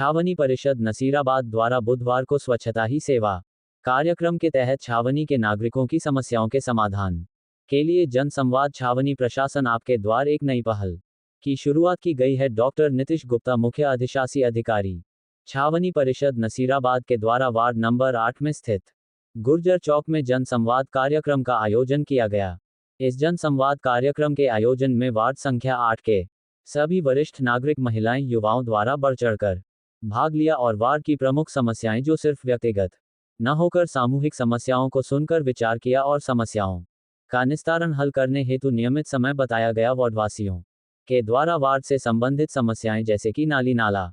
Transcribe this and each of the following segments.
छावनी परिषद नसीराबाद द्वारा बुधवार को स्वच्छता ही सेवा कार्यक्रम के तहत छावनी के नागरिकों की समस्याओं के समाधान के लिए जनसंवाद छावनी प्रशासन आपके द्वार एक नई पहल की शुरुआत की गई है। डॉक्टर नीतीश गुप्ता मुख्य अधिशासी अधिकारी छावनी परिषद नसीराबाद के द्वारा वार्ड नंबर 8 में स्थित गुर्जर चौक में जनसंवाद कार्यक्रम का आयोजन किया गया। इस जनसंवाद कार्यक्रम के आयोजन में वार्ड संख्या 8 के सभी वरिष्ठ नागरिक महिलाएं युवाओं द्वारा बढ़ चढ़कर भाग लिया और वार्ड की प्रमुख समस्याएं जो सिर्फ व्यक्तिगत न होकर सामूहिक समस्याओं को सुनकर विचार किया और समस्याओं का निस्तारण हल करने हेतु नियमित समय बताया गया। वार्डवासियों के द्वारा वार्ड से संबंधित समस्याएं जैसे कि नाली नाला,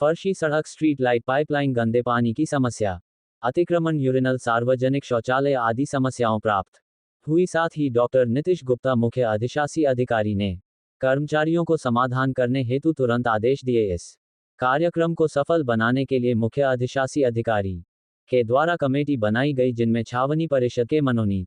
फर्शी सड़क, स्ट्रीट लाइट, पाइपलाइन, गंदे पानी की समस्या, अतिक्रमण, यूरिनल, सार्वजनिक शौचालय आदि समस्याओं प्राप्त हुई। साथ ही डॉक्टर नीतीश गुप्ता मुख्य अधिशासी अधिकारी ने कर्मचारियों को समाधान करने हेतु तुरंत आदेश दिए। इस कार्यक्रम को सफल बनाने के लिए मुख्य अधिशासी अधिकारी के द्वारा कमेटी बनाई गई, जिनमें छावनी परिषद के मनोनीत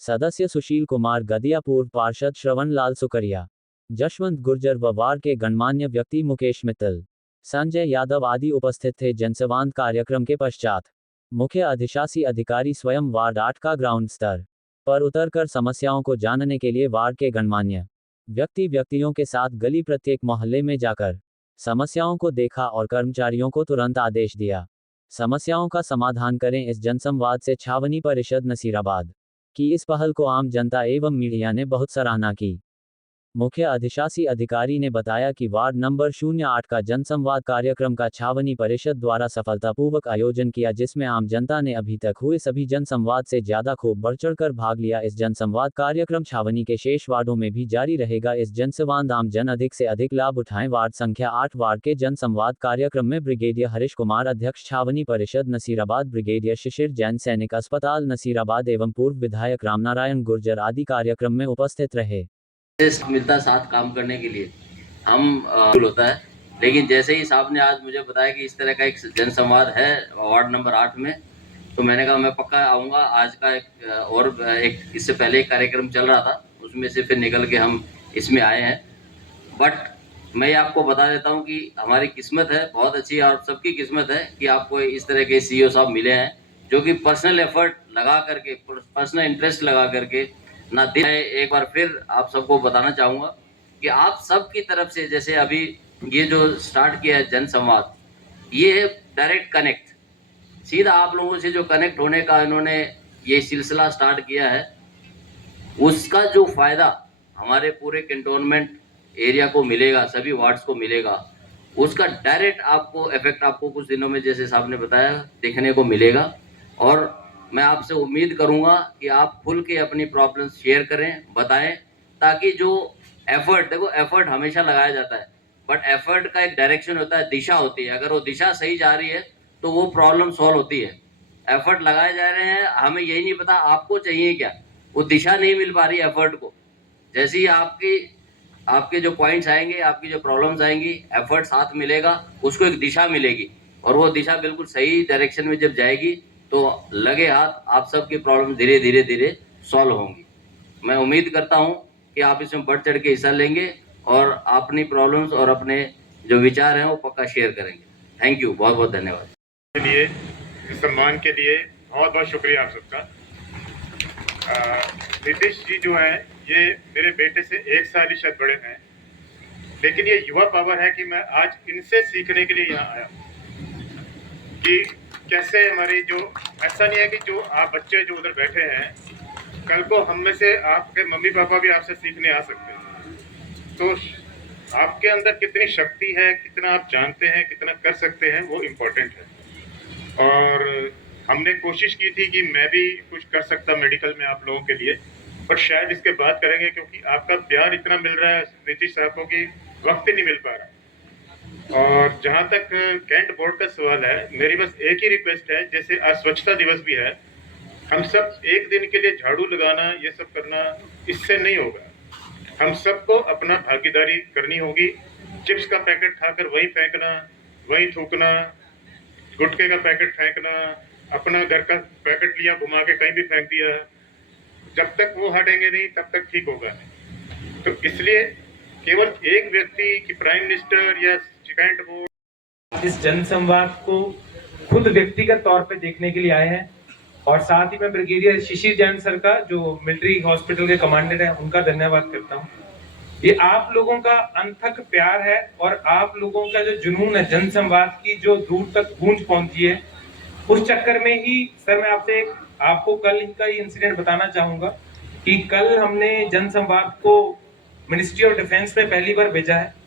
सदस्य सुशील कुमार गदिया, पूर्व पार्षद श्रवण लाल सुकरिया, जशवंत गुर्जर व वार्ड के गणमान्य व्यक्ति मुकेश मित्तल, संजय यादव आदि उपस्थित थे। जनसंवाद कार्यक्रम के पश्चात मुख्य अधिशासी अधिकारी स्वयं वार्ड 8 का ग्राउंड स्तर पर उतरकर समस्याओं को जानने के लिए वार्ड के गणमान्य व्यक्तियों के साथ गली प्रत्येक मोहल्ले में जाकर समस्याओं को देखा और कर्मचारियों को तुरंत आदेश दिया समस्याओं का समाधान करें। इस जनसंवाद से छावनी परिषद नसीराबाद की इस पहल को आम जनता एवं मीडिया ने बहुत सराहना की। मुख्य अधिशासी अधिकारी ने बताया कि वार्ड नंबर 08 का जनसंवाद कार्यक्रम का छावनी परिषद द्वारा सफलतापूर्वक आयोजन किया, जिसमें आम जनता ने अभी तक हुए सभी जनसंवाद से ज्यादा खूब बढ़ चढ़कर भाग लिया। इस जनसंवाद कार्यक्रम छावनी के शेष वार्डों में भी जारी रहेगा। इस जनसंवाद आम जन अधिक से अधिक लाभ उठाएं। वार्ड संख्या 8 वार्ड के जनसंवाद कार्यक्रम में ब्रिगेडियर हरीश कुमार, अध्यक्ष छावनी परिषद नसीराबाद, ब्रिगेडियर शिशिर जैन, सैनिक अस्पताल नसीराबाद एवं पूर्व विधायक रामनारायण गुर्जर आदि कार्यक्रम में उपस्थित रहे। मिलता साथ काम करने के लिए हम होता है, लेकिन जैसे ही साहब ने आज मुझे बताया कि इस तरह का एक जनसंवाद है वार्ड नंबर 8 में, तो मैंने कहा मैं पक्का आऊँगा। आज का एक इससे पहले एक कार्यक्रम चल रहा था, उसमें से फिर निकल के हम इसमें आए हैं। बट मैं आपको बता देता हूँ कि हमारी किस्मत है बहुत अच्छी, और सबकी किस्मत है कि आपको इस तरह के CEO साहब मिले हैं जो कि पर्सनल एफर्ट लगा करके, पर्सनल इंटरेस्ट लगा करके ना दिन। एक बार फिर आप सबको बताना चाहूँगा कि आप सबकी तरफ से, जैसे अभी ये जो स्टार्ट किया है जनसंवाद, ये है डायरेक्ट कनेक्ट, सीधा आप लोगों से जो कनेक्ट होने का इन्होंने ये सिलसिला स्टार्ट किया है, उसका जो फायदा हमारे पूरे कैंटोनमेंट एरिया को मिलेगा, सभी वार्ड्स को मिलेगा, उसका डायरेक्ट आपको इफेक्ट आपको कुछ दिनों में, जैसे साहब ने बताया, देखने को मिलेगा। और मैं आपसे उम्मीद करूंगा कि आप खुल के अपनी प्रॉब्लम्स शेयर करें, बताएं, ताकि जो एफर्ट, देखो एफर्ट हमेशा लगाया जाता है, बट एफर्ट का एक डायरेक्शन होता है, दिशा होती है। अगर वो दिशा सही जा रही है तो वो प्रॉब्लम सॉल्व होती है। एफर्ट लगाए जा रहे हैं, हमें यही नहीं पता आपको चाहिए क्या, वो दिशा नहीं मिल पा रही एफर्ट को। जैसे ही आपके जो पॉइंट्स आएंगे, आपकी जो प्रॉब्लम्स आएंगी, एफर्ट साथ मिलेगा, उसको एक दिशा मिलेगी, और वो दिशा बिल्कुल सही डायरेक्शन में जब जाएगी तो लगे हाथ आप सबकी प्रॉब्लम धीरे धीरे सॉल्व होंगी। मैं उम्मीद करता हूं कि आप इसमें बढ़ चढ़ के हिस्सा लेंगे और अपनी प्रॉब्लम्स और अपने जो विचार हैं वो पक्का शेयर करेंगे। थैंक यू, बहुत बहुत धन्यवाद। के लिए, इस सम्मान के लिए बहुत बहुत शुक्रिया आप सबका। नीतीश जी जो है, ये मेरे बेटे से 1 साल ही शायद बड़े हैं, लेकिन ये युवा पावर है कि मैं आज इनसे सीखने के लिए यहाँ आया कि कैसे हमारी जो, ऐसा नहीं है कि जो आप बच्चे जो उधर बैठे हैं, कल को हम में से आपके मम्मी पापा भी आपसे सीखने आ सकते हैं। तो आपके अंदर कितनी शक्ति है, कितना आप जानते हैं, कितना कर सकते हैं, वो इम्पोर्टेंट है। और हमने कोशिश की थी कि मैं भी कुछ कर सकता मेडिकल में आप लोगों के लिए, पर शायद इसके बाद करेंगे, क्योंकि आपका प्यार इतना मिल रहा है नीतीश साहब को कि वक्त ही नहीं मिल पा रहा। और जहाँ तक कैंट बोर्ड का सवाल है, मेरी बस एक ही रिक्वेस्ट है, जैसे आज स्वच्छता दिवस भी है, हम सब एक दिन के लिए झाड़ू लगाना, ये सब करना, इससे नहीं होगा। हम सबको अपना भागीदारी करनी होगी। चिप्स का पैकेट खाकर वहीं फेंकना, वहीं थूकना, गुटखे का पैकेट फेंकना, अपना घर का पैकेट लिया घुमा के कहीं भी फेंक दिया, जब तक वो हटेंगे नहीं तब तक ठीक होगा नहीं। तो इसलिए केवल एक व्यक्ति की प्राइम मिनिस्टर या कैंट बोर्ड आज इस जनसंवाद को खुद व्यक्तिगत तौर पे देखने के लिए आए हैं और साथ ही मैं ब्रिगेडियर शिशिर जैन सर का, जो मिलिट्री हॉस्पिटल के कमांडेंट है, उनका धन्यवाद करता हूँ। ये आप लोगों का अनथक प्यार है और आप लोगों का जो जुनून है जनसंवाद की, जो दूर तक गूंज पहुंची है, उस चक्कर में ही सर मैं आपको कल का ही इंसिडेंट बताना चाहूंगा कि कल हमने जनसंवाद को मिनिस्ट्री ऑफ डिफेंस में पहली बार भेजा है।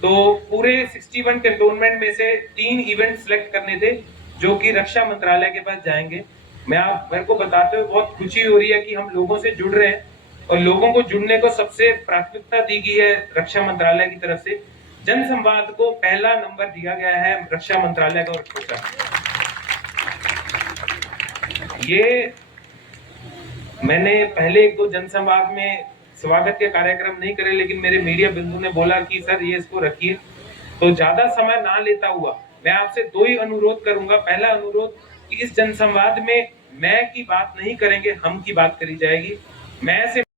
तो पूरे 61 कैंटोनमेंट में से 3 इवेंट सिलेक्ट करने थे जो कि रक्षा मंत्रालय के पास जाएंगे। मेरे को बताते हुए बहुत खुशी हो रही है कि हम लोगों से जुड़ रहे हैं और लोगों को जुड़ने को सबसे प्राथमिकता दी गई है रक्षा मंत्रालय की तरफ से। जनसंवाद को पहला नंबर दिया गया है रक्षा मंत्रालय का ओर से। ये मैंने पहले 1-2 जनसंवाद में स्वागत के कार्यक्रम नहीं करे, लेकिन मेरे मीडिया बिंदु ने बोला कि सर ये इसको रखिए, तो ज्यादा समय ना लेता हुआ मैं आपसे 2 ही अनुरोध करूंगा। पहला अनुरोध कि इस जनसंवाद में मैं की बात नहीं करेंगे, हम की बात करी जाएगी। मैं से